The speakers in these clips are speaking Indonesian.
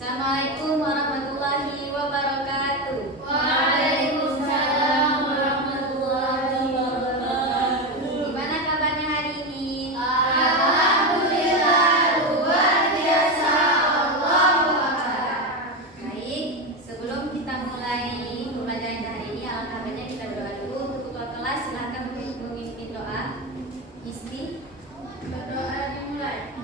Assalamualaikum warahmatullahi wabarakatuh. Waalaikumsalam warahmatullahi wabarakatuh. Gimana kabarnya hari ini? Alhamdulillah luar biasa. Allahu Akbar. Baik, sebelum kita mulai pembelajaran hari ini, alangkah baiknya kita berdoa dulu. Untuk ketua kelas silakan memimpin doa. Isti. Berdoa dimulai.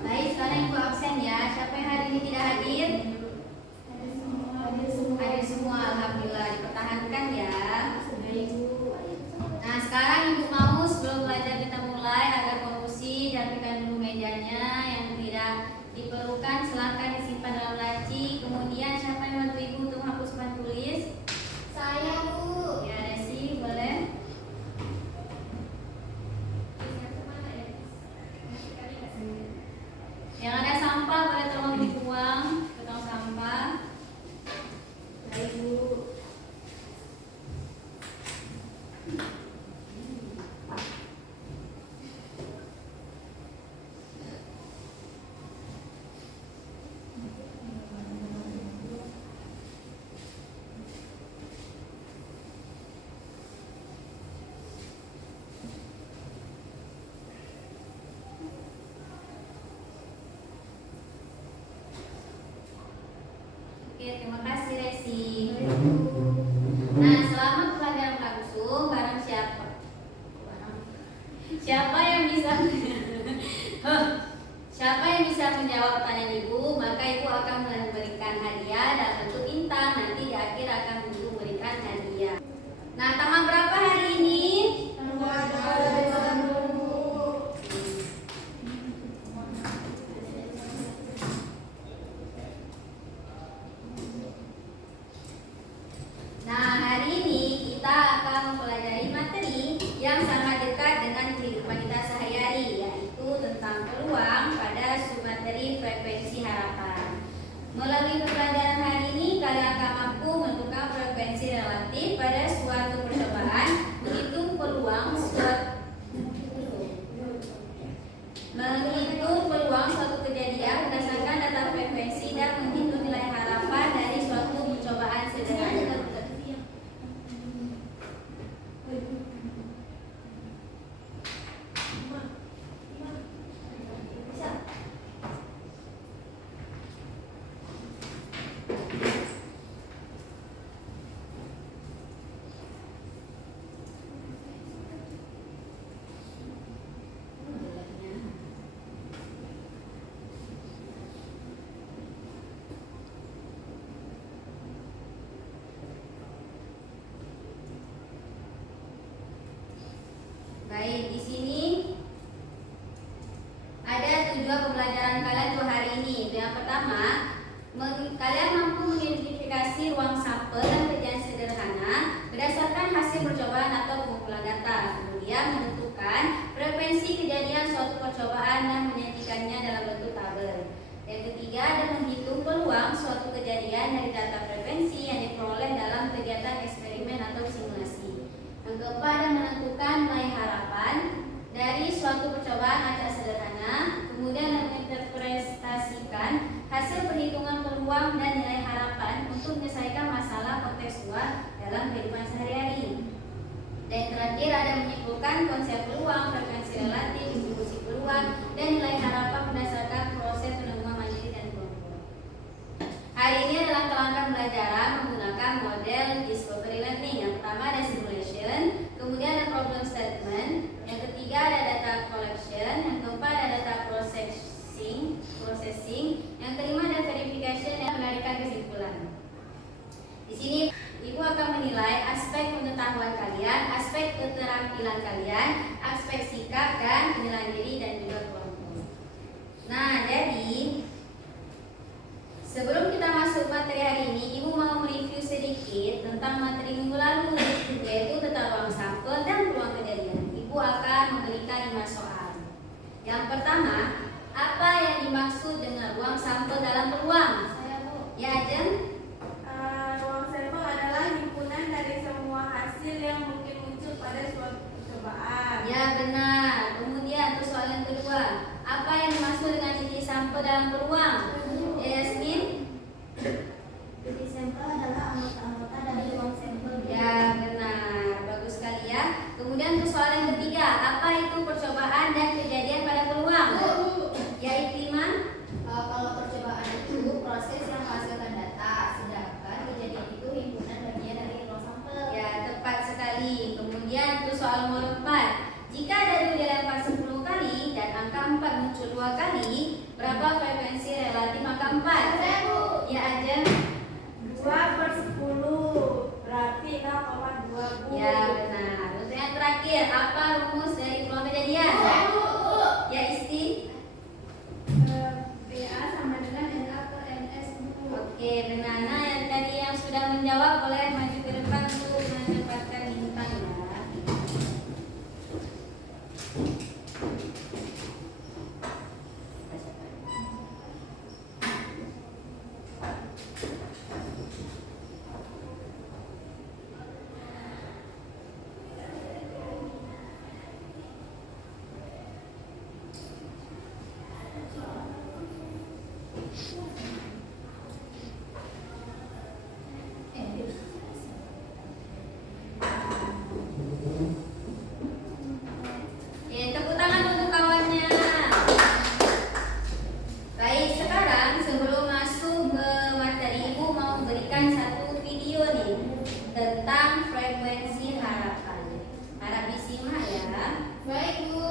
Baik, sekarang ibu absen ya. Siapa yang hari ini tidak hadir? Hadir semua, alhamdulillah. Dipertahankan ya. Nah, sekarang ibu mau sebelum belajar kita mulai agar kondusif, rapikan dulu mejanya. Yang tidak diperlukan silakan disimpan dalam laci. Kemudian siapa yang bantu ibu untuk menghapus papan tulis? Saya, Bu. Ya, Desi, boleh. Yang ada sampah boleh tolong dibuang ke tong sampah. Baik, Bu. Oke, terima kasih Resi. Nah, selama pelajaran berlangsung, barang siapa? Siapa yang bisa Siapa yang bisa menjawab pertanyaan ibu, maka ibu akan memberikan hadiah dalam bentuk bintang. Nanti di akhir akan ibu memberikan hadiah. Nah, tanggal berapa hari ini? Nah, hari ini kita akan mempelajari materi yang sangat dekat dengan kehidupan kita sehari-hari, yaitu tentang peluang pada submateri frekuensi harapan. Melalui pembelajaran hari ini, kalian akan mampu menentukan frekuensi relatif pada suatu percobaan, menghitung peluang suatu kejadian berdasarkan data frekuensi dan menghitung nilai harapan dari suatu percobaan sederhana. Baik, di sini ada tujuan pembelajaran kalian untuk hari ini. Yang pertama, kalian mampu mengidentifikasi ruang sampel dan kejadian sederhana berdasarkan hasil percobaan atau pengumpulan data. Kemudian menentukan frekuensi kejadian suatu percobaan dan menyatikannya dalam bentuk tabel. Yang ketiga, ada menghitung peluang suatu kejadian dari data frekuensi yang diperoleh dalam kegiatan eksperimen atau simulasi. Yang keempat, ada menentukan nilai harapan dari suatu percobaan acak sederhana. Kemudian menginterpretasikan hasil perhitungan peluang dan nilai harapan untuk menyelesaikan masalah kontekstual dalam kehidupan sehari-hari. Dan terakhir, ada menyimpulkan konsep peluang, frekuensi relatif, distribusi peluang, dan nilai harapan berdasarkan proses penemuan mandiri dan kelompok. Hari ini adalah kerangka pembelajaran menggunakan model discovery learning. Yang pertama ada simulation, kemudian ada problem statement, yang ketiga ada data collection, yang keempat ada data processing, yang kelima ada verification dan penarikan kesimpulan. Di sini ibu akan menilai aspek pengetahuan kalian, aspek keterampilan kalian, aspek sikap dan penilaian diri dan juga kelompok. Nah, jadi sebelum kita masuk materi hari ini, ibu mau mereview sedikit tentang materi minggu lalu, yaitu tentang ruang sampel dan peluang kejadian. Yang pertama, apa yang dimaksud dengan ruang sampel dalam peluang? Saya, Bu. Ya, Ajeng? Ruang sampel adalah himpunan dari semua hasil yang mungkin muncul pada suatu percobaan. Ya, benar. Kemudian untuk soalan kedua, apa yang dimaksud dengan titik sampel dalam peluang? Ya, Yasmin? Titik sampel adalah anggota-anggota dari ruang sampel. Ya, benar. Bagus sekali ya. Kemudian untuk soalan ketiga, apa itu percobaan dan kejadian pada peluang? Ya, Ikrimah? Kalau percobaan itu proses yang menghasilkan data, sedangkan kejadian itu himpunan bagian dari ruang sampel. Ya, tepat sekali. Kemudian untuk soal nomor 4. Jika dadu dilempar 10 kali dan angka 4 muncul 2 kali, berapa frekuensi relatif angka 4? Saya, Bu. Ya, Ajeng? 2/10 berarti 0,2, Bu. Ya, benar. Untuk yang terakhir, apa rumus dari peluang kejadian? Saya, Bu. Ya, Isti? PA sama dengan NA per NS, Bu. Oke, benar. Nah, yang tadi yang sudah menjawab boleh maju ke depan untuk mendapatkan bintang ya. Oke, tepuk tangan untuk kawannya. Baik, sekarang sebelum masuk ke materi, Ibu mau memberikan satu video nih tentang frekuensi harapan. Harap disimak ya. Baik, Bu.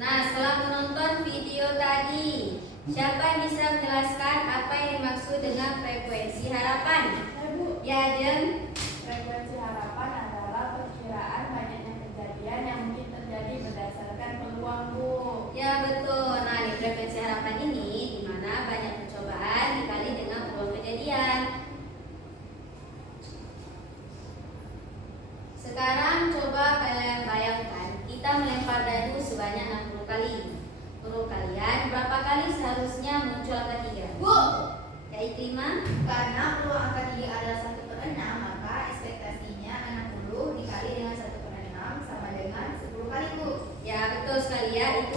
Nah, setelah menonton video tadi, siapa yang bisa menjelaskan apa yang dimaksud dengan frekuensi harapan? Saya, Bu. Ya, Ajeng? Frekuensi harapan adalah perkiraan banyaknya kejadian yang mungkin terjadi berdasarkan peluang, Bu. Ya, betul. Nah, di frekuensi harapan ini di mana banyak percobaan dikali dengan peluang kejadian. Sekarang coba kalian bayangkan kita melempar dadu sebanyak 60 kali. Menurut kalian berapa kali seharusnya muncul angka 3? Bu, Ya, Ikrimah? karena peluang angka 3 adalah 1/6, maka ekspektasinya 60 dikali dengan 1/6 sama dengan 10 kali, Bu. Ya, betul sekali ya. Itu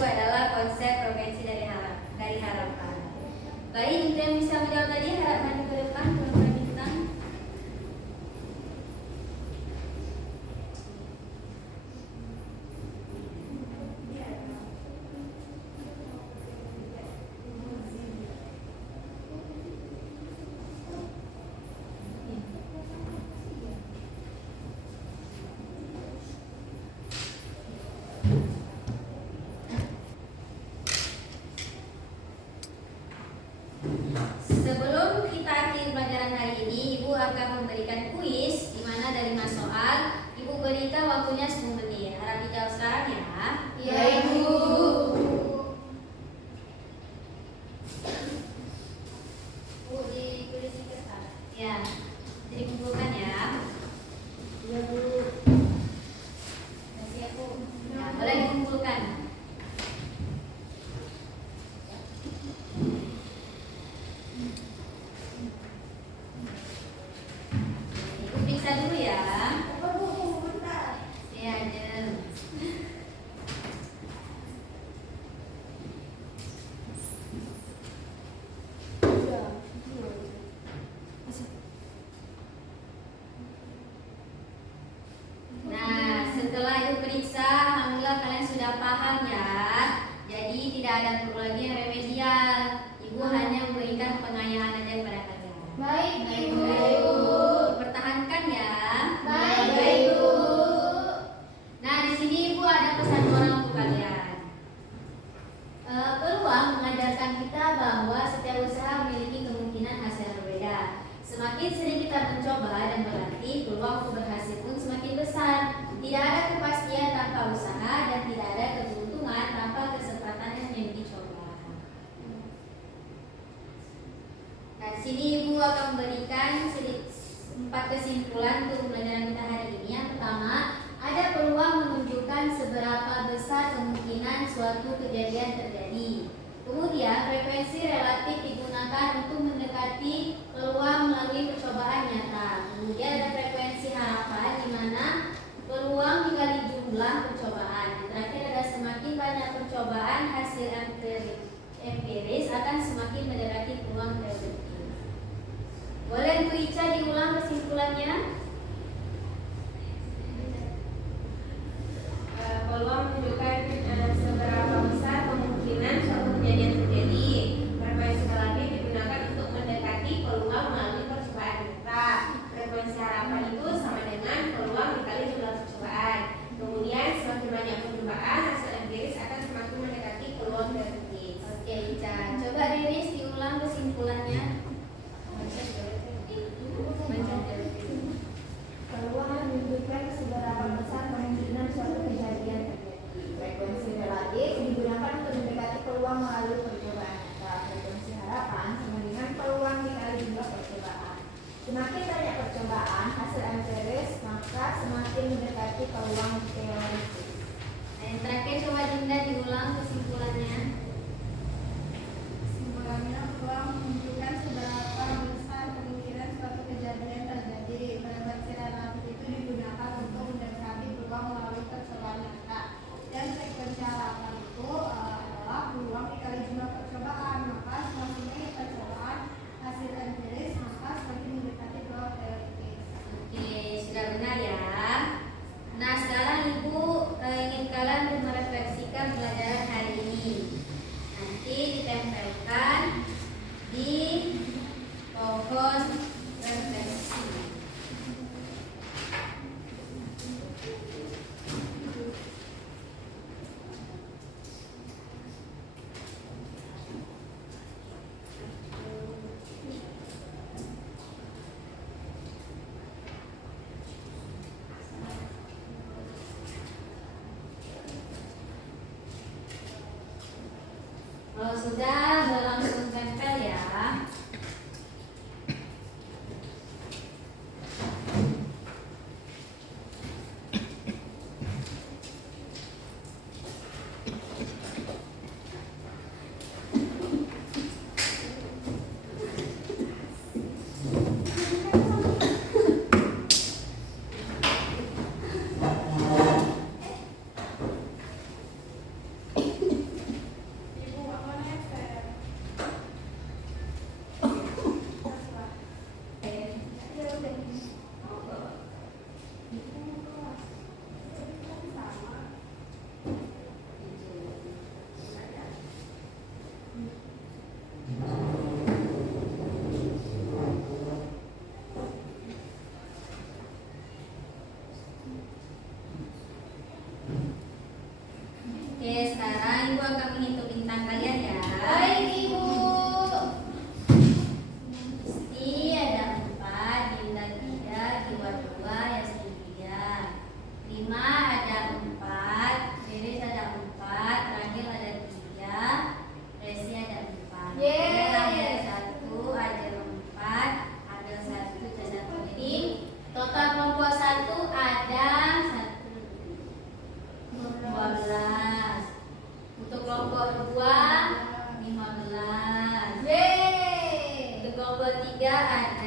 Semakin sering kita mencoba dan berlatih, peluang untuk berhasil pun semakin besar. Tidak ada kepastian tanpa usaha dan tidak ada keberuntungan tanpa kesempatan yang dicoba. Nah, sini Ibu akan memberikan 4 kesimpulan untuk pembelajaran kita hari ini. Yang pertama, ada peluang menunjukkan seberapa besar kemungkinan suatu kejadian terjadi. Kemudian, frekuensi relatif digunakan untuk mendekati peluang melalui percobaan nyata. Kemudian ada frekuensi harapan, di mana peluang dikali jumlah percobaan. Yang terakhir ada semakin banyak percobaan, hasil empiris akan semakin mendekati peluang teoretis. Boleh Bu Ica diulang kesimpulannya? Peluang menunjukkan seberapa besar kemungkinan suatu kejadian terjadi. Frekuensi relatif digunakan untuk mendekati peluang melalui percobaan nyata. Frekuensi harapan itu sama dengan peluang dikali jumlah percobaan. Kemudian semakin banyak percobaan, hasil empiris akan semakin mendekati peluang teoretis. Oke Ica, coba Riris diulang kesimpulannya. Peluang menunjukkan seberapa besar kemungkinan suatu kejadian terjadi. Frekuensi relatif digunakan untuk mendekati peluang melalui percobaan nyata. Frekuensi harapan sama dengan peluang dikali jumlah percobaan. Semakin banyak percobaan, hasil empiris, maka semakin mendekati peluang teoretis. Nah, yang terakhir coba Dinda diulang kesimpulannya. Kesimpulannya, peluang menunjukkan seberapa besar kemungkinan suatu kejadian terjadi. Frekuensi relatif itu digunakan untuk mendekati peluang melalui percobaan nyata. Dan frekuensi harapan itu adalah peluang dikali jumlah percobaan. Maka semakin banyak percobaan, hasil empiris, maka semakin mendekati peluang teoretis. Oke, sudah benar ya. Nah, sekarang Ibu ingin kalian merefleksikan pelajaran hari ini. Nanti ditempelkan di pohon refleksi. Kalau sudah langsung tempel ya. Ibu, apa nempel? Oke, sekarang Ibu akan menghitung bintang kalian ya. Baik Ibu. Mesti ada 4, Dinda 3, Giwa 2, Yasin 3. 5 ada 4, Riris ada 4, Ragil ada 3, Resi ada 4. Yeay. Ragil 1, Ajel 4, Adel 1, Caca 1. Jadi total kelompok 1 ada 12. Untuk kelompok 2 15. Yeay. Untuk kelompok 3 ada